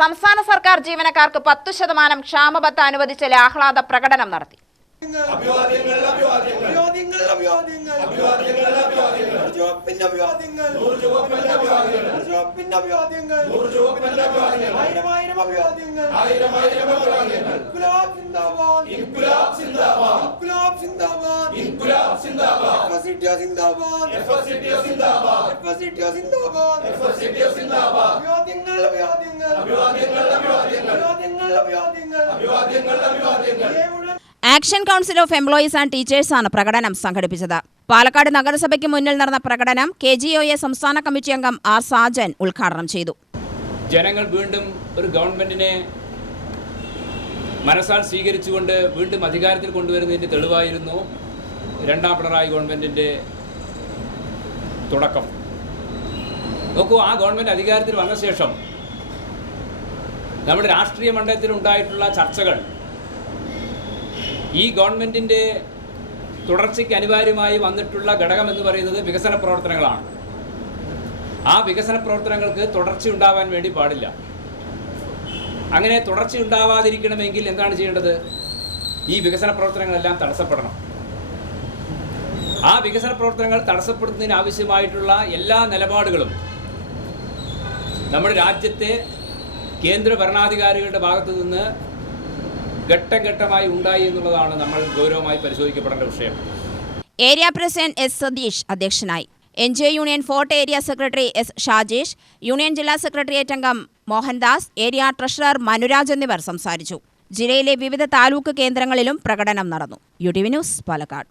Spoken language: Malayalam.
സംസ്ഥാന സർക്കാർ ജീവനക്കാർക്ക് പത്തു ശതമാനം ക്ഷാമബത്ത അനുവദിച്ച ആഹ്ലാദ പ്രകടനം നടത്തി. അഭിവാദ്യങ്ങൾ action council of employees and ടീച്ചേഴ്സാണ് പ്രകടനം സംഘടിപ്പിച്ചത്. പാലക്കാട് നഗരസഭയ്ക്ക് മുന്നിൽ നടന്ന പ്രകടനം കെ ജി ഒ എ സംസ്ഥാന കമ്മിറ്റി അംഗം ആർ സാജൻ ഉദ്ഘാടനം ചെയ്തു. ജനങ്ങൾ വീണ്ടും ഒരു ഗവൺമെന്റിനെ മനസ്സാൽ സ്വീകരിച്ചുകൊണ്ട് വീണ്ടും അധികാരത്തിൽ കൊണ്ടുവരുന്നതിന്റെ തെളിവായിരുന്നു രണ്ടാം പിണറായി ഗവൺമെന്റിന്റെ തുടക്കം. നോക്കൂ ആ ഗവൺമെന്റ് അധികാരത്തിൽ വന്ന ശേഷം നമ്മുടെ രാഷ്ട്രീയ മണ്ഡലത്തിൽ ഉണ്ടായിട്ടുള്ള ചർച്ചകൾ ഈ ഗവൺമെന്റിന്റെ തുടർച്ചയ്ക്ക് അനിവാര്യമായി വന്നിട്ടുള്ള ഘടകം എന്ന് പറയുന്നത് വികസന പ്രവർത്തനങ്ങളാണ്. ആ വികസന പ്രവർത്തനങ്ങൾക്ക് തുടർച്ചയുണ്ടാവാൻ വേണ്ടി പാടില്ല. അങ്ങനെ തുടർച്ചയുണ്ടാവാതിരിക്കണമെങ്കിൽ എന്താണ് ചെയ്യേണ്ടത്? ഈ വികസന പ്രവർത്തനങ്ങളെല്ലാം തടസ്സപ്പെടണം. ആ വികസന പ്രവർത്തനങ്ങൾ തടസ്സപ്പെടുത്തുന്നതിന് ആവശ്യമായിട്ടുള്ള എല്ലാ നിലപാടുകളും നമ്മുടെ രാജ്യത്തെ കേന്ദ്ര ഭരണാധികാരികളുടെ ഭാഗത്തു നിന്ന് ഘട്ടം ഘട്ടമായി ഉണ്ടായി എന്നുള്ളതാണ് നമ്മൾ ഗൗരവമായി പരിശോധിക്കപ്പെടേണ്ട വിഷയം. ഏരിയ പ്രസിഡന്റ് എസ് സതീഷ് അധ്യക്ഷനായി. N J union fort area secretary S Shajesh union ജില്ലാ സെക്രട്ടേറിയറ്റ് അംഗം മോഹൻദാസ് ഏരിയ ട്രഷറർ മനുരാജ് എന്നിവർ സംസാരിച്ചു. ജില്ലയിലെ വിവിധ താലൂക്ക് കേന്ദ്രങ്ങളിലും പ്രകടനം നടന്നു. U T V news Palakkad.